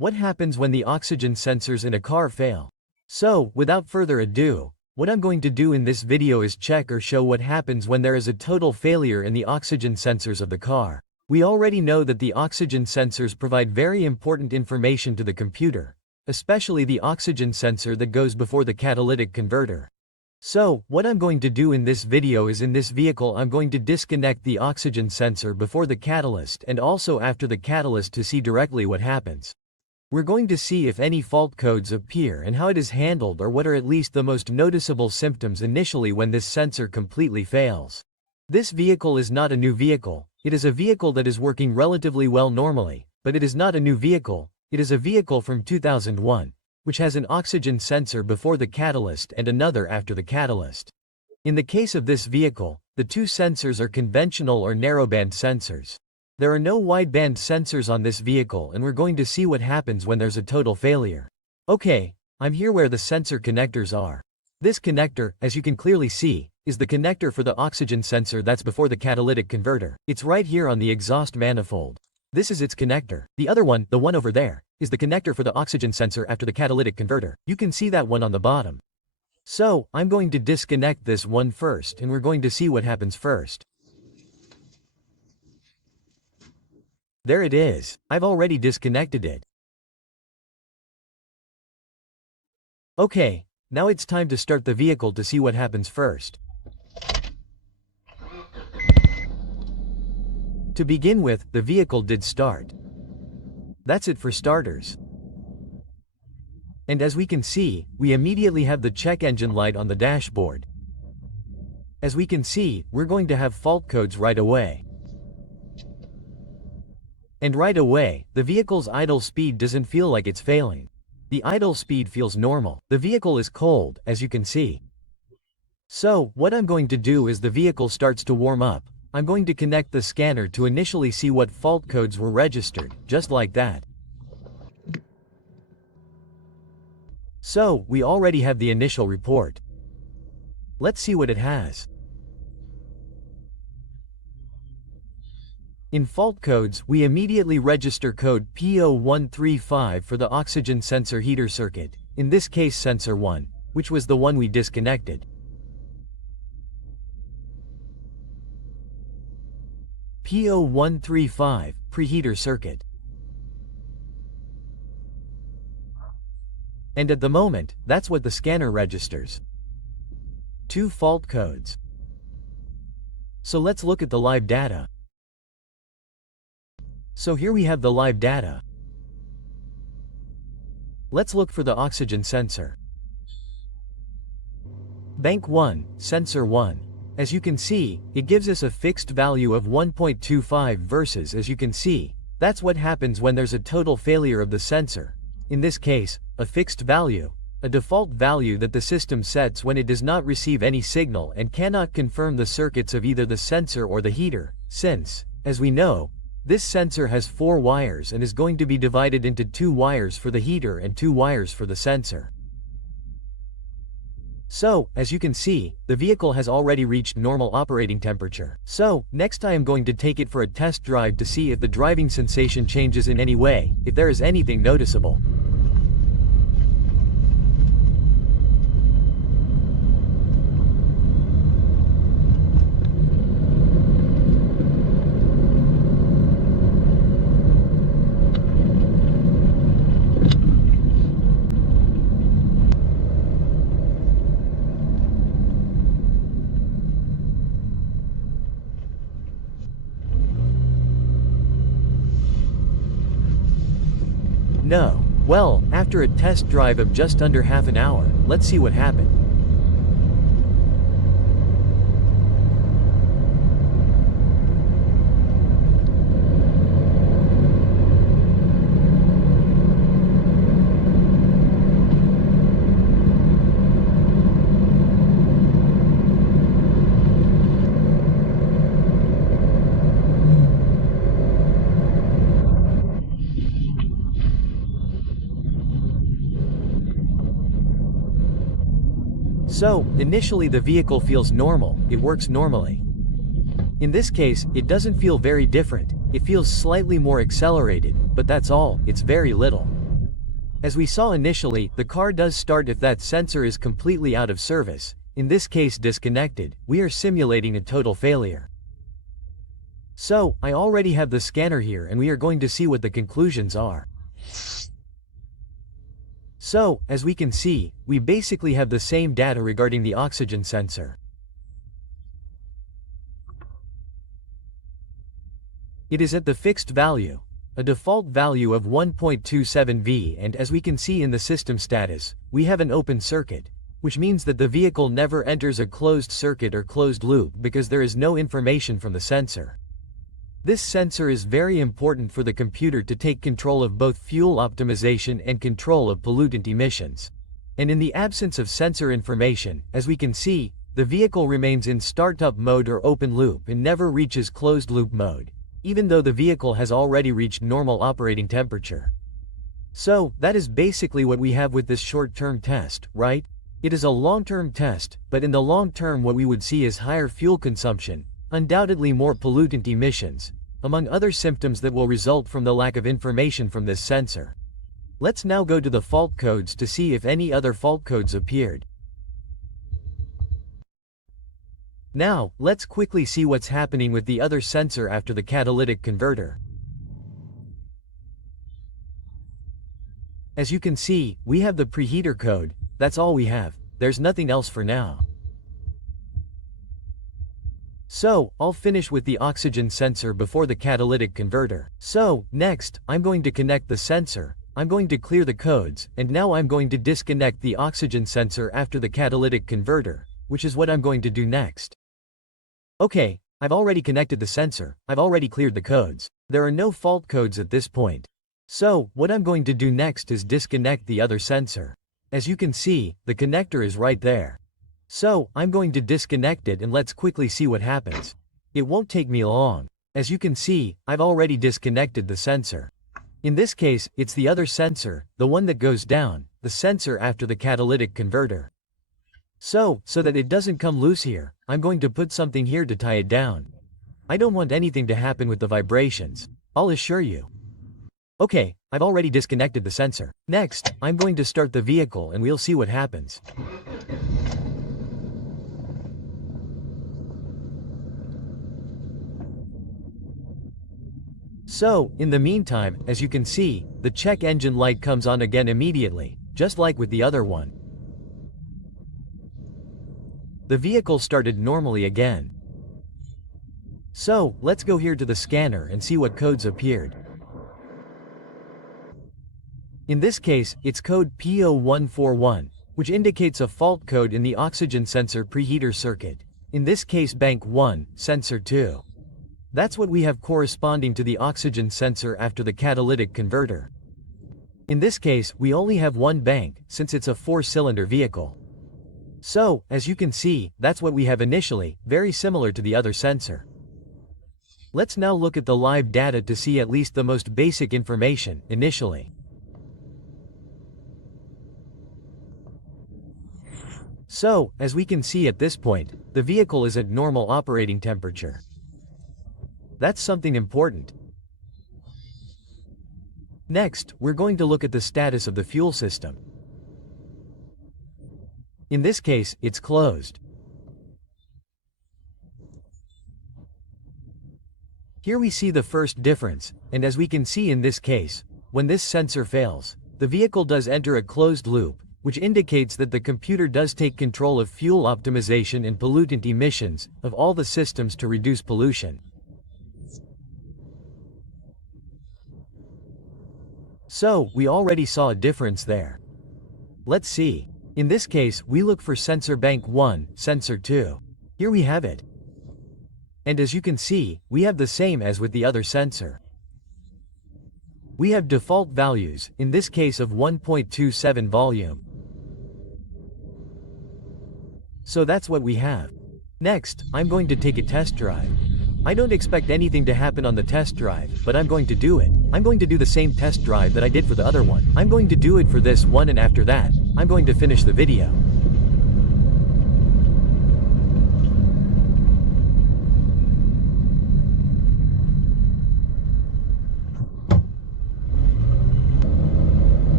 What happens when the oxygen sensors in a car fail? So, without further ado, what I'm going to do in this video is check or show what happens when there is a total failure in the oxygen sensors of the car. We already know that the oxygen sensors provide very important information to the computer, especially the oxygen sensor that goes before the catalytic converter. So, what I'm going to do in this video is in this vehicle I'm going to disconnect the oxygen sensor before the catalyst and also after the catalyst to see directly what happens. We're going to see if any fault codes appear and how it is handled, or what are at least the most noticeable symptoms initially when this sensor completely fails. This vehicle is not a new vehicle, it is a vehicle that is working relatively well normally, but it is not a new vehicle, it is a vehicle from 2001, which has an oxygen sensor before the catalyst and another after the catalyst. In the case of this vehicle, the two sensors are conventional or narrowband sensors. There are no wideband sensors on this vehicle, and we're going to see what happens when there's a total failure. Okay, I'm here where the sensor connectors are. This connector, as you can clearly see, is the connector for the oxygen sensor that's before the catalytic converter. It's right here on the exhaust manifold. This is its connector. The other one, the one over there, is the connector for the oxygen sensor after the catalytic converter. You can see that one on the bottom. So, I'm going to disconnect this one first, and we're going to see what happens first. There it is. I've already disconnected it. Okay, now it's time to start the vehicle to see what happens first. To begin with, the vehicle did start. That's it for starters. And as we can see, we immediately have the check engine light on the dashboard. As we can see, we're going to have fault codes right away. And right away, the vehicle's idle speed doesn't feel like it's failing. The idle speed feels normal. The vehicle is cold, as you can see. So, what I'm going to do is the vehicle starts to warm up, I'm going to connect the scanner to initially see what fault codes were registered, just like that. So, we already have the initial report. Let's see what it has. In fault codes, we immediately register code P0135 for the oxygen sensor heater circuit, in this case sensor 1, which was the one we disconnected. P0135, preheater circuit. And at the moment, that's what the scanner registers. 2 fault codes. So let's look at the live data. So here we have the live data. Let's look for the oxygen sensor. Bank 1, sensor 1. As you can see, it gives us a fixed value of 1.25 versus, as you can see, that's what happens when there's a total failure of the sensor. In this case, a fixed value, a default value that the system sets when it does not receive any signal and cannot confirm the circuits of either the sensor or the heater, since, as we know, this sensor has 4 wires and is going to be divided into 2 wires for the heater and 2 wires for the sensor. So, as you can see, the vehicle has already reached normal operating temperature. So, next I am going to take it for a test drive to see if the driving sensation changes in any way, if there is anything noticeable. No. Well, after a test drive of just under half an hour, let's see what happened. So, initially the vehicle feels normal, it works normally. In this case, it doesn't feel very different, it feels slightly more accelerated, but that's all, it's very little. As we saw initially, the car does start if that sensor is completely out of service, in this case disconnected. We are simulating a total failure. So, I already have the scanner here and we are going to see what the conclusions are. So, as we can see, we basically have the same data regarding the oxygen sensor. It is at the fixed value, a default value of 1.27 V, and as we can see in the system status, we have an open circuit, which means that the vehicle never enters a closed circuit or closed loop because there is no information from the sensor. This sensor is very important for the computer to take control of both fuel optimization and control of pollutant emissions. And in the absence of sensor information, as we can see, the vehicle remains in startup mode or open loop and never reaches closed loop mode, even though the vehicle has already reached normal operating temperature. So, that is basically what we have with this short-term test, right? It is a long-term test, but in the long term what we would see is higher fuel consumption, undoubtedly more pollutant emissions, among other symptoms that will result from the lack of information from this sensor. Let's now go to the fault codes to see if any other fault codes appeared. Now, let's quickly see what's happening with the other sensor after the catalytic converter. As you can see, we have the preheater code. That's all we have. There's nothing else for now. So, I'll finish with the oxygen sensor before the catalytic converter. So, next, I'm going to connect the sensor, I'm going to clear the codes, and now I'm going to disconnect the oxygen sensor after the catalytic converter, which is what I'm going to do next. Okay, I've already connected the sensor, I've already cleared the codes. There are no fault codes at this point. So, what I'm going to do next is disconnect the other sensor. As you can see, the connector is right there. So, I'm going to disconnect it and let's quickly see what happens. It won't take me long. As you can see, I've already disconnected the sensor. In this case, it's the other sensor, the one that goes down, the sensor after the catalytic converter. So that it doesn't come loose here, I'm going to put something here to tie it down. I don't want anything to happen with the vibrations, I'll assure you. Okay, I've already disconnected the sensor. Next, I'm going to start the vehicle and we'll see what happens. So, in the meantime, as you can see, the check engine light comes on again immediately, just like with the other one. The vehicle started normally again. So, let's go here to the scanner and see what codes appeared. In this case, it's code P0141, which indicates a fault code in the oxygen sensor preheater circuit. In this case bank 1, sensor 2. That's what we have corresponding to the oxygen sensor after the catalytic converter. In this case, we only have one bank, since it's a 4-cylinder vehicle. So, as you can see, that's what we have initially, very similar to the other sensor. Let's now look at the live data to see at least the most basic information, initially. So, as we can see at this point, the vehicle is at normal operating temperature. That's something important. Next, we're going to look at the status of the fuel system. In this case, it's closed. Here we see the first difference, and as we can see in this case, when this sensor fails, the vehicle does enter a closed loop, which indicates that the computer does take control of fuel optimization and pollutant emissions of all the systems to reduce pollution. So, we already saw a difference there. Let's see. In this case, we look for sensor bank 1, sensor 2. Here we have it. And as you can see, we have the same as with the other sensor. We have default values, in this case of 1.27 volume. So that's what we have. Next, I'm going to take a test drive. I don't expect anything to happen on the test drive, but I'm going to do it. I'm going to do the same test drive that I did for the other one. I'm going to do it for this one, and after that, I'm going to finish the video.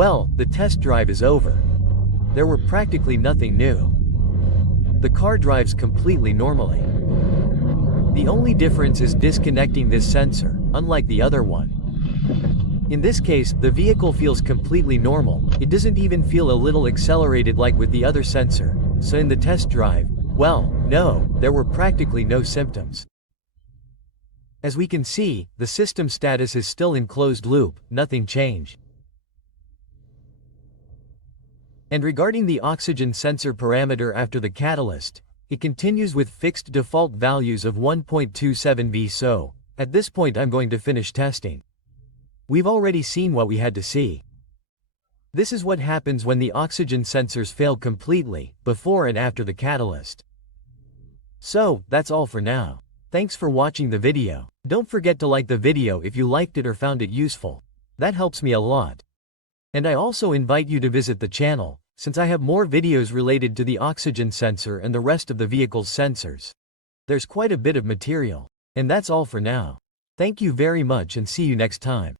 Well, the test drive is over. There were practically nothing new. The car drives completely normally. The only difference is disconnecting this sensor, unlike the other one. In this case, the vehicle feels completely normal. It doesn't even feel a little accelerated like with the other sensor. So in the test drive, well, no, there were practically no symptoms. As we can see, the system status is still in closed loop, nothing changed. And regarding the oxygen sensor parameter after the catalyst, it continues with fixed default values of 1.27 V. So, at this point I'm going to finish testing. We've already seen what we had to see. This is what happens when the oxygen sensors fail completely, before and after the catalyst. So, that's all for now. Thanks for watching the video. Don't forget to like the video if you liked it or found it useful. That helps me a lot. And I also invite you to visit the channel, since I have more videos related to the oxygen sensor and the rest of the vehicle's sensors. There's quite a bit of material. And that's all for now. Thank you very much and see you next time.